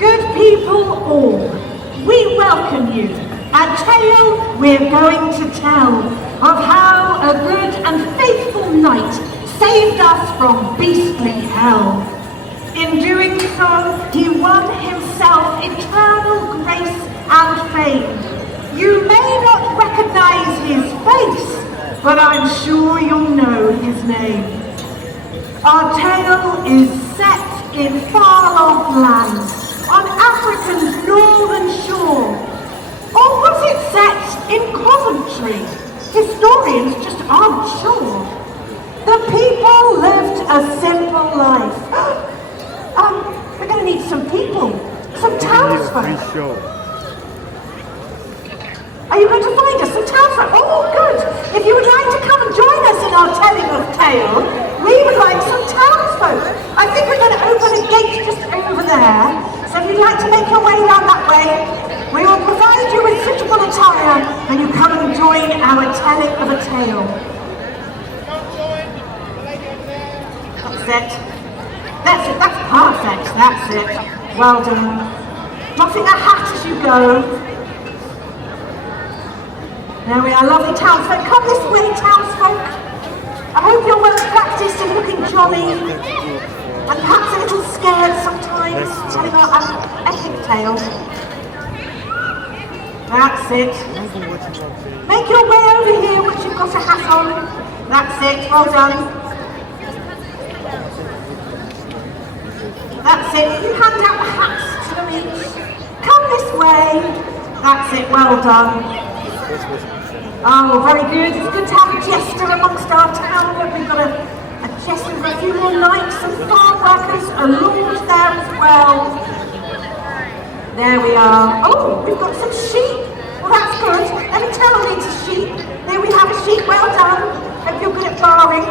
Good people all, we welcome you. A tale we're going to tell of how a good and faithful knight saved us from beastly hell. In doing so, he won himself eternal grace and fame. You may not recognize his face, but I'm sure you'll know his name. Our tale is set in far-off lands, on Africa's northern shore. Or was it set in Coventry? Historians just aren't sure. The people lived a simple life. We're going to need some people, some townsfolk. Are you going to find us some townsfolk? Oh, good. If you would like to come and join us in our telling of tale, we would like some townsfolk. I think we're going to open a gate just over there. So if you'd like to make your way down that way, we will provide you with suitable attire and you come and join our telling of a tale. That's it. That's it. That's perfect. That's it. Well done. Doffing a hat as you go. There we are, lovely townsfolk. Come this way, townsfolk. I hope you're well practiced and looking jolly, and perhaps a little scared sometimes, telling our epic tale. That's it. Make your way over here once you've got a hat on. That's it, well done. That's it, you hand out the hats to them each. Come this way. That's it, well done. Oh, very good. It's good to have a jester amongst our town. We've got a jester for a few more nights, some farm workers, a lord there as well. There we are. Oh, we've got some sheep. Well, that's good. Let me tell them it's a sheep. There we have a sheep. Well done. Hope you're good at barring.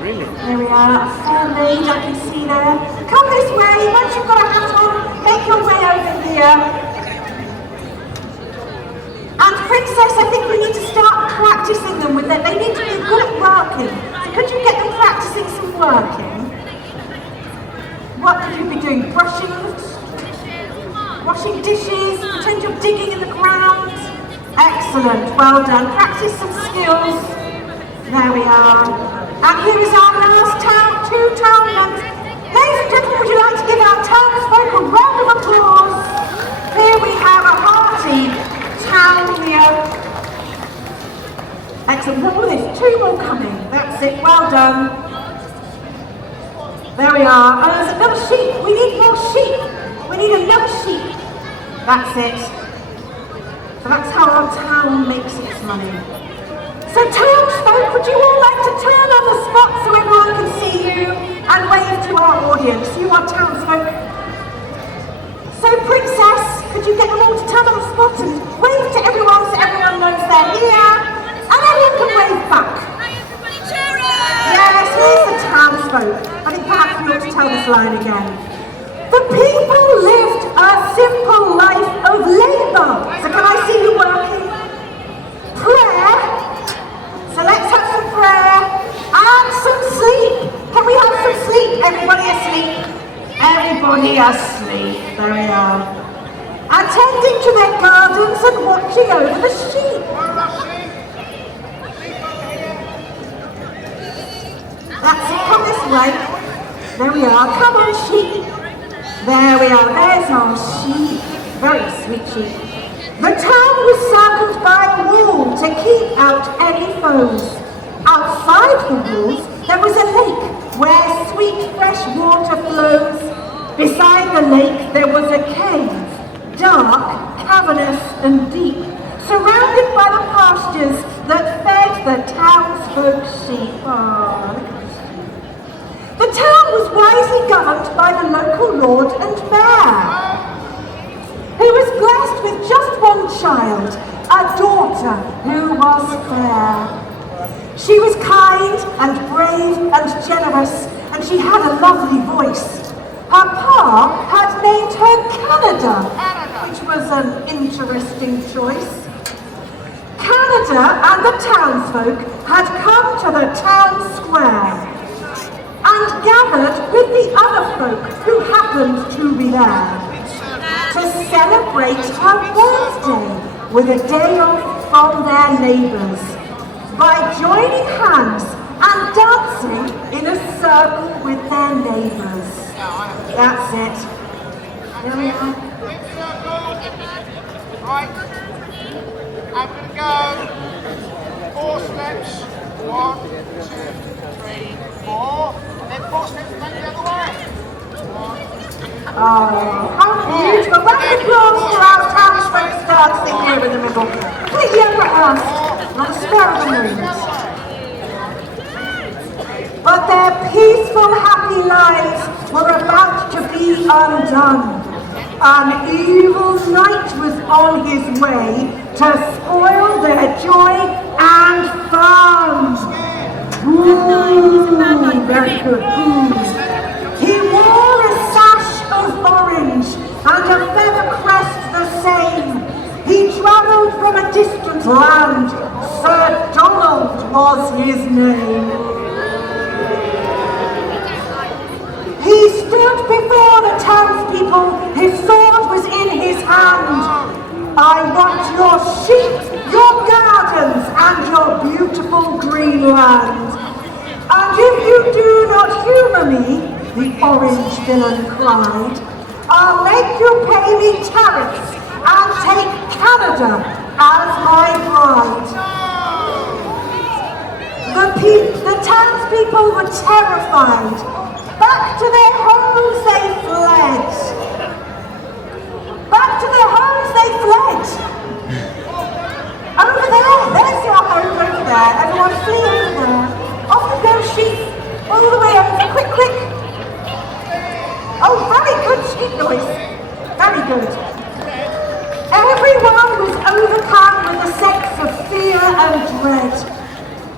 Really? There we are. A fair maid I can see there. Come this way. Once you've got a hat on, make your way over here. And Princess, I think we need to start practicing them with it. They need to be good at working. So could you get them practicing some working? What could you be doing? Brushing, washing dishes, pretend you're digging in the ground. Excellent, well done. Practice some skills. There we are. And here is our last two townmen. Ladies and gentlemen, would you like to give our townsfolk a round of applause? Here we have a hearty town here. Excellent. Oh, there's two more coming. That's it. Well done. There we are. Oh, there's another sheep. We need more sheep. We need another sheep. That's it. So that's how our town makes its money. So townsfolk, would you all like to turn on the spot so everyone can see you and wave to our audience? You are townsfolk. So Princess, could you get them all to turn on the spot and wave to everyone so everyone knows they're here? And everyone can wave back. Hi everybody, cheer up! Yes, here's the townsfolk. I think perhaps we ought to tell this line again. The people lived a simple life of labour. So can I see you working? Prayer. So let's have some prayer. And some sleep. Can we have some sleep? Everybody asleep. Everybody asleep. There we are. Attending to their gardens and watching over the sheep. That's it, come this way. There we are, come on sheep. There we are, there's our sheep. Very sweet sheep. The town was circled by a wall to keep out any foes. Outside the walls, there was a lake where sweet fresh water flows. Beside the lake, there was a cave, dark, cavernous and deep, surrounded by the pastures that fed the townsfolk's sheep. Oh, look at this sheep. The town was wisely governed by the local lord and mayor, who was blessed with just one child, a daughter who was fair. She was kind and brave and generous, and she had a lovely voice. Her pa had named her Canada, which was an interesting choice. Canada and the townsfolk had come to the town square and gathered with the other folk who happened happened to be there to celebrate her birthday with a day off from their neighbours by joining hands and dancing in a circle with their neighbours. That's it. Here we are. Right, I'm going to go 4 steps, 1, 2, 3, 4, and then 4 steps back the other way. 1, Oh, how beautiful. Round of applause for our townsfolk dancing here in the middle. Completely unrehearsed, not a spare of a moment. But their peaceful, happy lives were about to be undone. An evil knight was on his way to spoil their joy and fun. Ooh, very good. Ooh. He wore a sash of orange and a feather crest the same. He travelled from a distant land. Sir Donald was his name. He stood before the townspeople, his sword was in his hand. I want your sheep, your gardens, and your beautiful green land. And if you do not humour me, the orange villain cried, I'll make you pay me tariffs and take Canada as my bride. The townspeople were terrified. Back to their homes they fled. Back to their homes they fled. Over there, there's your home over there. Everyone flee over there. Off you go, sheep. All the way over. Quick, quick. Oh, very good sheep noise. Very good. Everyone was overcome with a sense of fear and dread.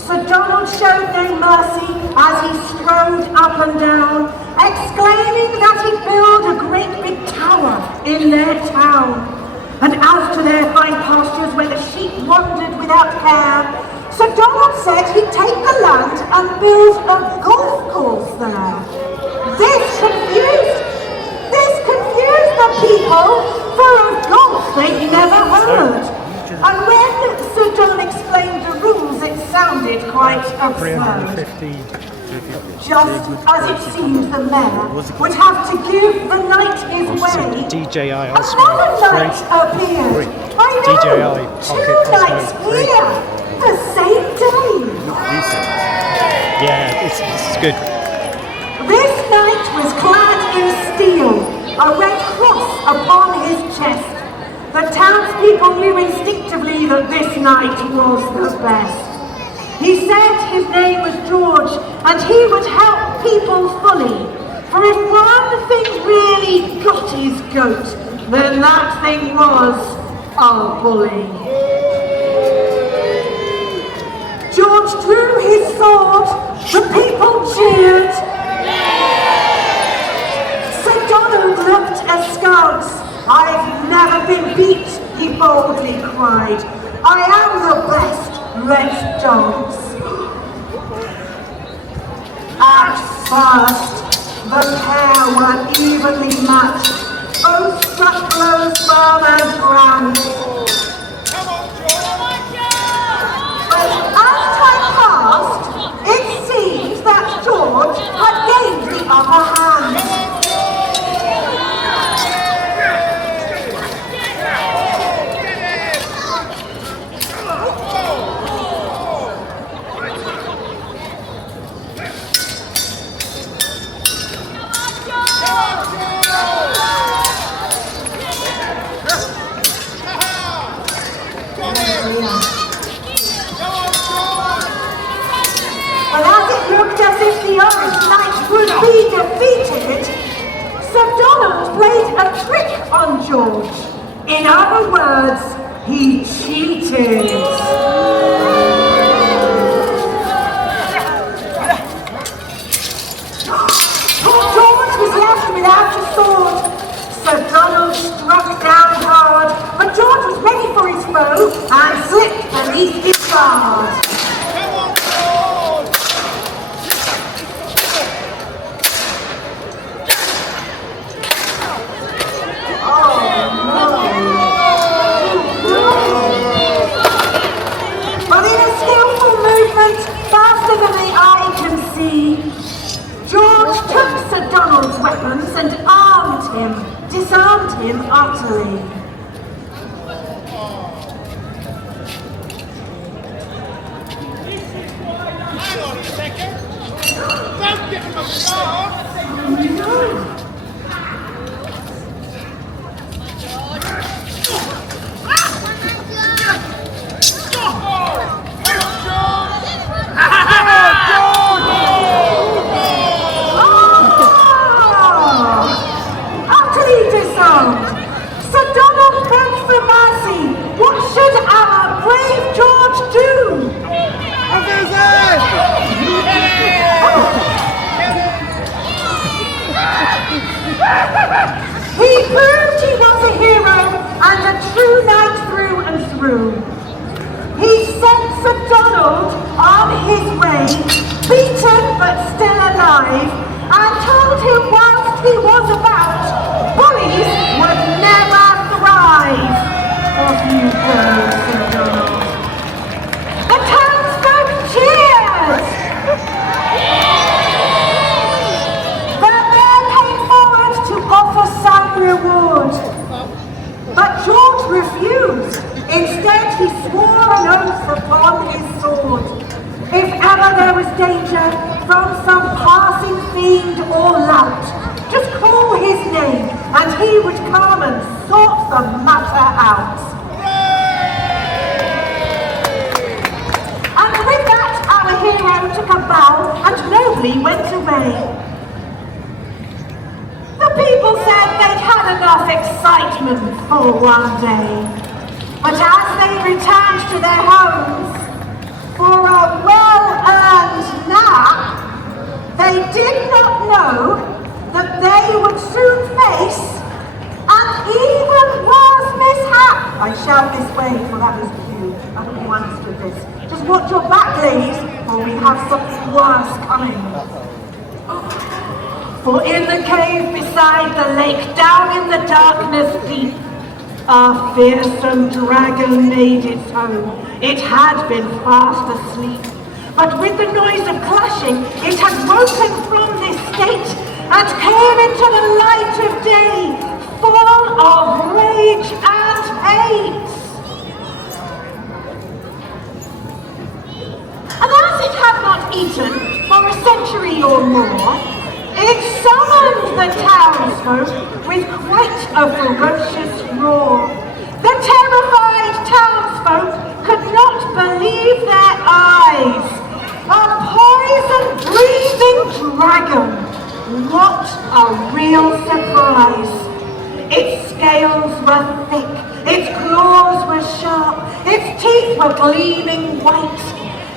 Sir Donald showed no mercy as he strode up and down, exclaiming that he'd build a great big tower in their town. And as to their fine pastures where the sheep wandered without care, Sir Donald said he'd take the land and build a golf course there. This confused the people, for of golf they'd never heard. And when Sir John explained the rules, it sounded quite absurd. Just as it seemed the mayor would have to give the knight his way, another knight appeared. I know, 2 knights here, the same day. Yeah, it's good. This knight was clad in steel, a red cross upon his chest. The townspeople knew instinctively that this knight was the best. He said his name was George, and he would help people fully. For if one thing really got his goat, then that thing was a bully. George drew his sword, the people cheered. Sir Donald looked askance. I've never been beat, he boldly cried. I am the best, let's dance. At first, the pair were evenly matched, both struck blows firm and grand. But as time passed, it seemed that George had gained the upper hand. But as it looked as if the orange knight would be defeated, Sir Donald played a trick on George. In other words, he cheated. Poor George was left without a sword. Sir Donald struck down hard, but George was ready for his foe and slipped beneath his guard. heartily. Hang on a second. Don't give him a start. Utterly disarmed, Sir Donald begged for mercy. What should our brave George do? He proved he was a hero and a true knight through and through. He sent Sir Donald on his way, beaten but still alive, and told him whilst he was about, bullies would never thrive. Off you go, Sir Donald. The townsfolk cheered! The mayor came forward to offer some reward, but George refused. Instead, he swore an oath upon his sword. If ever there was danger from some passing fiend or lout, just call his name and he would come and sort the matter out. And with that, our hero took a bow and nobly went away. The people said they'd had enough excitement for one day. But as they returned to their homes for a well-earned nap, they did not know that they would soon face an even worse mishap. I shout this way, for that is the cue. I hope you understood this. Just watch your back, ladies, for we have something worse coming. For in the cave beside the lake, down in the darkness deep, a fearsome dragon made its home. It had been fast asleep, but with the noise of clashing, it had woken from this state and came into the light of day, full of rage and hate. And as it had not eaten for a century or more, it summoned the townsfolk with quite a ferocious roar. The terrified townsfolk could not believe their eyes. A poison-breathing dragon. What a real surprise. Its scales were thick, its claws were sharp, its teeth were gleaming white.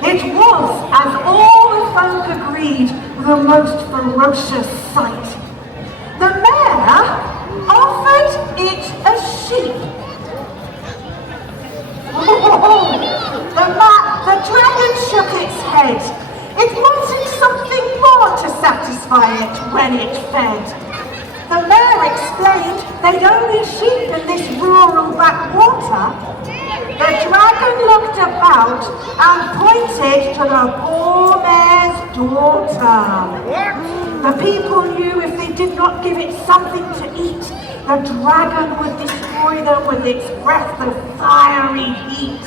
It was, as all the folk agreed, the most ferocious sight. The mayor offered it a sheep. The dragon shook its head. It wanted something more to satisfy it when it fed. The mayor explained they'd only sheep in this rural backwater. The dragon looked about and pointed to the poor mayor's daughter. The people knew if they did not give it something to eat, the dragon would destroy them with its breath of fiery heat.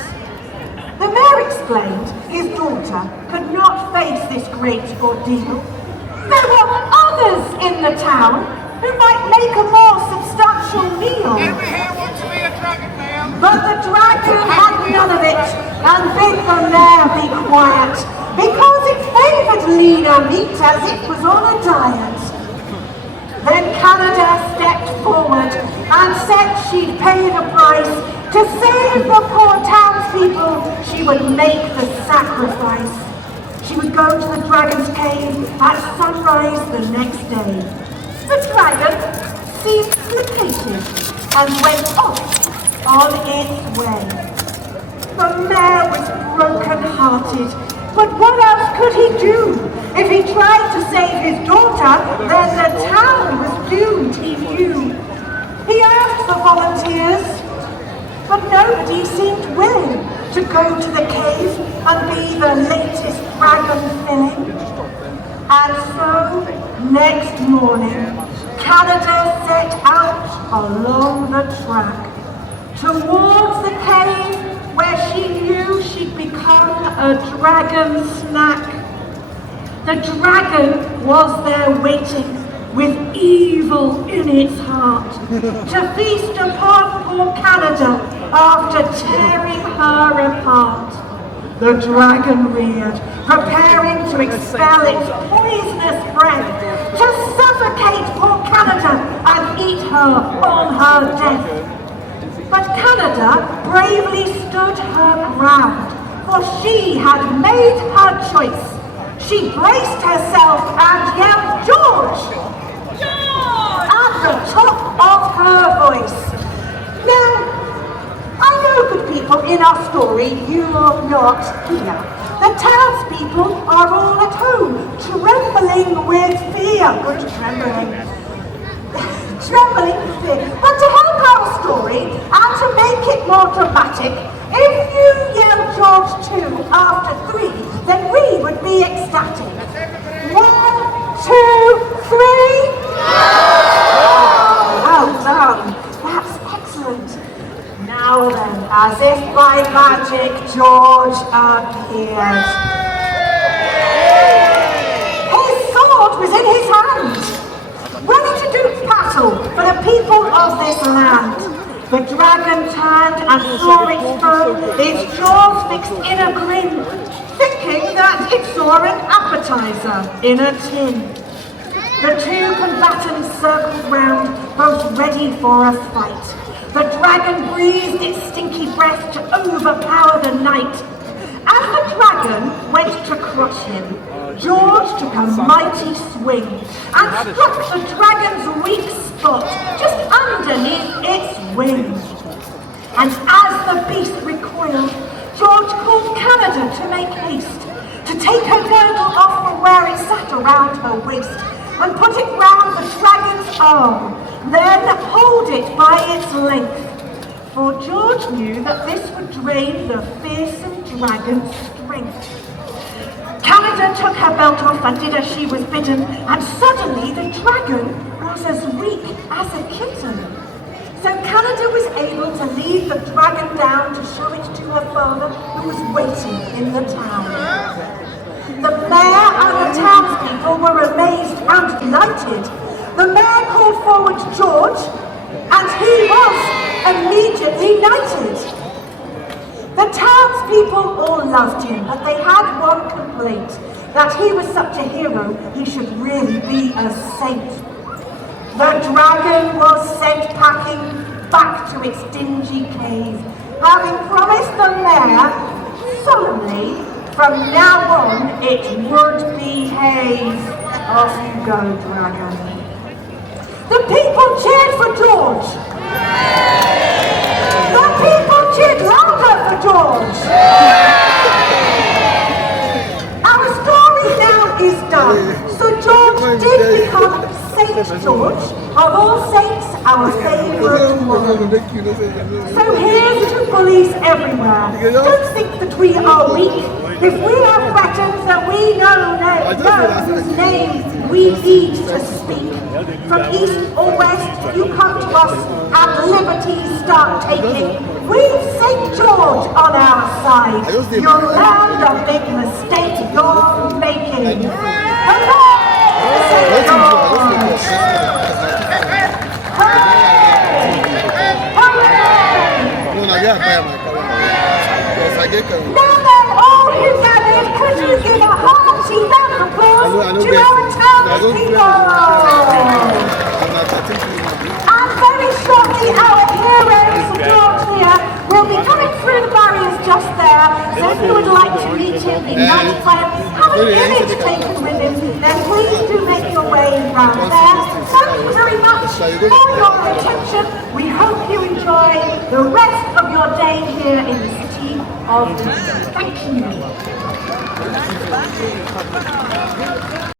The mayor explained his daughter could not face this great ordeal. There were others in the town who might make a more substantial meal. Anybody here want to be a dragon, ma'am? But the dragon had none of it and bid the mayor be quiet because it favoured leaner meat as it was on a diet. Then Canada stepped forward and said she'd pay the price to save the poor townspeople. She would make the sacrifice. She would go to the dragon's cave at sunrise the next day. The dragon seemed placated and went off on its way. The mayor was broken-hearted, but what else could he do? If he tried to save his daughter, then the town was doomed, he knew. He asked for volunteers, but nobody seemed willing to go to the cave and be the latest dragon filling. And so, next morning, Canada set out along the track towards the cave where she knew she'd become a dragon snack. The dragon was there waiting with evil in its heart to feast upon poor Canada after tearing her apart. The dragon reared, preparing to expel its poisonous breath, to suffocate poor Canada and eat her on her death. But Canada bravely stood her ground, for she had made her choice. She braced herself and yelled, "George!" at the top of her voice. Now, I know, good people, in our story, you're not here. The townspeople are all at home, trembling with fear. Good trembling. Trembling with fear. But to help our story, and to make it more dramatic, if you yell George 2 after 3, then we would be ecstatic. 1, 2, 3. Well done. That's excellent. Now then, as if by magic, George appeared. His sword was in his hand, ready to do battle for the people of this land. The dragon turned and saw its foe, its jaws fixed in a grin, thinking that it saw an appetizer in a tin. The two combatants circled round, both ready for a fight. The dragon breathed its stinky breath to overpower the knight. As the dragon went to crush him, George took a mighty swing and struck the dragon's weak spot just underneath its wings. And as the beast recoiled, George called Canada to make haste, to take her girdle off from where it sat around her waist, and put it round the dragon's arm, then hold it by its length. For George knew that this would drain the fearsome dragon's strength. Canada took her belt off and did as she was bidden, and suddenly the dragon was as weak as a kitten. So Canada was able to lead the dragon down to show it to her father, who was waiting in the town. The mayor and the townspeople were amazed and delighted. The mayor called forward George, and he was immediately knighted. The townspeople all loved him, but they had one complaint, that he was such a hero, he should really be a saint. The dragon was sent packing back to its dingy cave, having promised the mayor solemnly, from now on it would behave. Off you go, dragon. The people cheered for George. The people cheered louder for George. Our story now is done. So George did become Saint George, of all saints, our favourite one. So here's to bullies everywhere. Don't think that we are weak. If we are threatened, then we know whose name we need to speak. From east or west, you come to us and liberties start taking. We've St. George on our side. You'll learn the big mistake you're making. Hooray! St. George! Hooray! Hooray! Now then, all you gathered, could you give a hearty round of applause to our townspeople? And very shortly, our heroes, George here, will be coming through the barriers just there. So if you would like to meet him in nice friends, have an image taken with him, then please do make your way round there. Thank you very much for your attention. We hope you enjoy the rest of your day here in the city of London. Thank you.